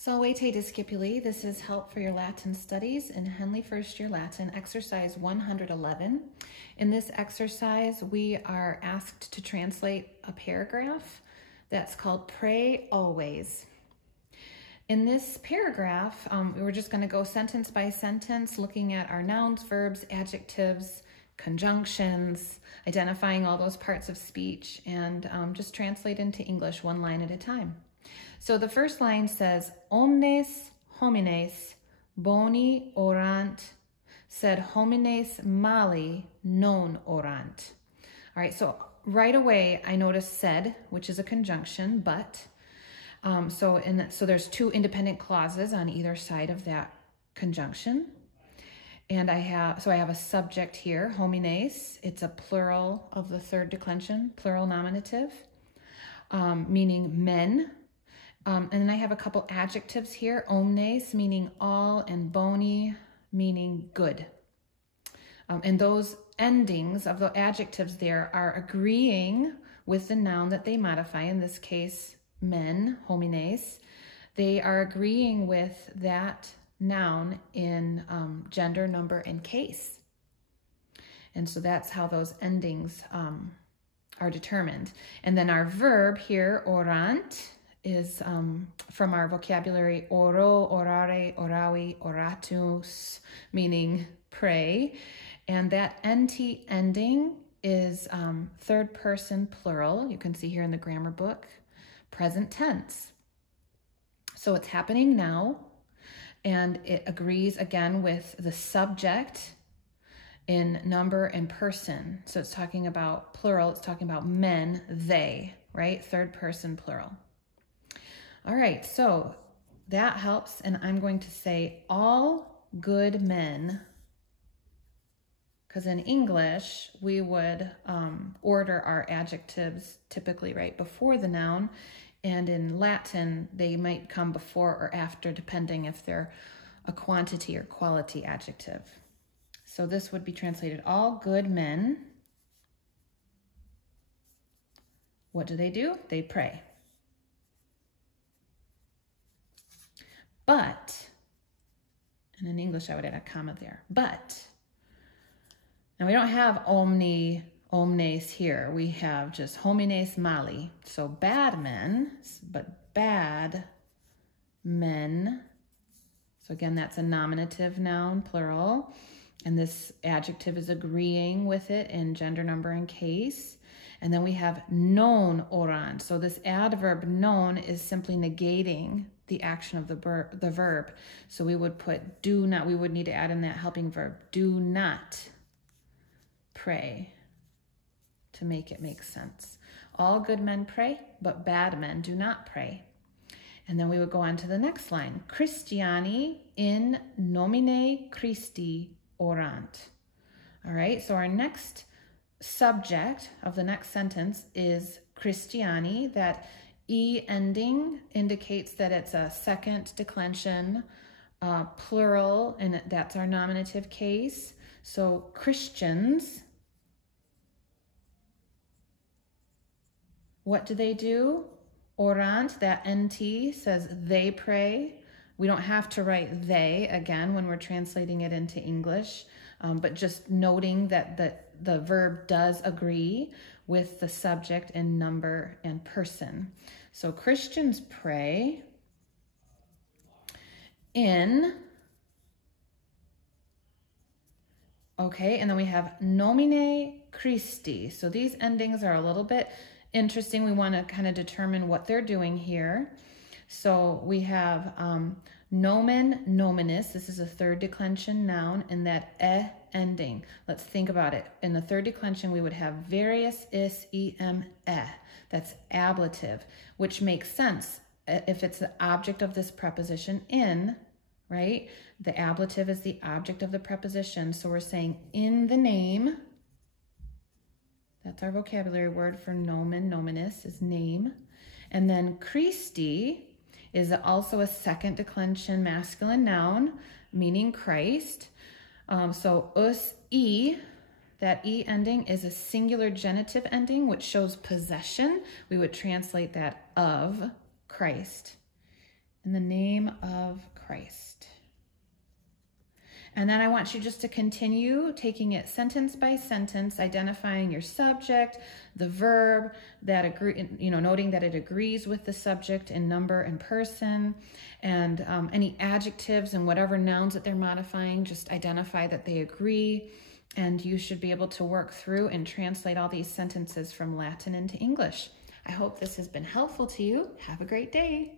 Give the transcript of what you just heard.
Salvete discipuli, this is help for your Latin studies in Henle First Year Latin, exercise 111. In this exercise, we are asked to translate a paragraph that's called Pray Always. In this paragraph, we're just going to go sentence by sentence, looking at our nouns, verbs, adjectives, conjunctions, identifying all those parts of speech, and just translate into English one line at a time. So the first line says, omnes homines boni orant, sed homines mali non orant. All right, so right away I notice said, which is a conjunction, but. So there's two independent clauses on either side of that conjunction. And I have a subject here, homines. It's a plural of the third declension, plural nominative, meaning men. And then I have a couple adjectives here, omnes meaning all and boni meaning good. And those endings of the adjectives there are agreeing with the noun that they modify, in this case, men, homines. They are agreeing with that noun in gender, number, and case. And so that's how those endings are determined. And then our verb here, orant, is from our vocabulary oro, orare, oravi, oratus, meaning pray. And that nt ending is third person plural. You can see here in the grammar book, present tense. So it's happening now, and it agrees again with the subject in number and person. So it's talking about plural, it's talking about men, they, right? Third person plural. All right, so that helps, and I'm going to say all good men, because in English, we would order our adjectives typically right before the noun, and in Latin, they might come before or after, depending if they're a quantity or quality adjective. So this would be translated, all good men. What do? They pray. But, and in English I would add a comma there, but. Now we don't have omnes here. We have just homines mali. So bad men, but bad men. So again, that's a nominative noun, plural. And this adjective is agreeing with it in gender, number, and case. And then we have non orant. So this adverb non is simply negating the action of the verb. So we would put do not, we would need to add in that helping verb, do not pray, to make it make sense. All good men pray, but bad men do not pray. And then we would go on to the next line, Christiani in nomine Christi orant. All right, so our next subject of the next sentence is Christiani. That E ending indicates that it's a second declension, plural, and that's our nominative case. So Christians, what do? Orant, that NT says they pray. We don't have to write they again when we're translating it into English, but just noting that the verb does agree with the subject in number and person. So Christians pray in, okay, and then we have nomine Christi. So these endings are a little bit interesting. We want to kind of determine what they're doing here. So we have nomen nominis. This is a third declension noun, and that ending. Let's think about it. In the third declension, we would have various That's ablative, which makes sense if it's the object of this preposition in, right? The ablative is the object of the preposition. So we're saying in the name. That's our vocabulary word for nomen, nominis is name. And then Christi is also a second declension masculine noun, meaning Christ. So us e, that E ending is a singular genitive ending, which shows possession. We would translate that of Christ. In the name Christ. And then I want you just to continue taking it sentence by sentence, identifying your subject, the verb, noting that it agrees with the subject in number and person, and any adjectives and whatever nouns that they're modifying, just identify that they agree. And you should be able to work through and translate all these sentences from Latin into English. I hope this has been helpful to you. Have a great day.